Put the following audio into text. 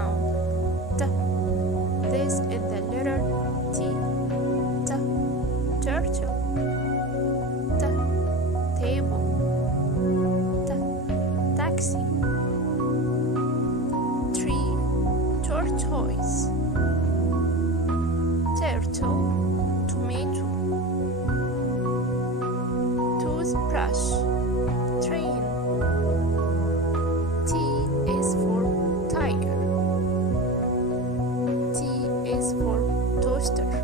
sound. T. This is the letter T. T. Turtle. T. Table. T. Taxi. Tree. Tortoise. Turtle. Tomato. Toothbrush. Train. T is for tiger. T is for toaster.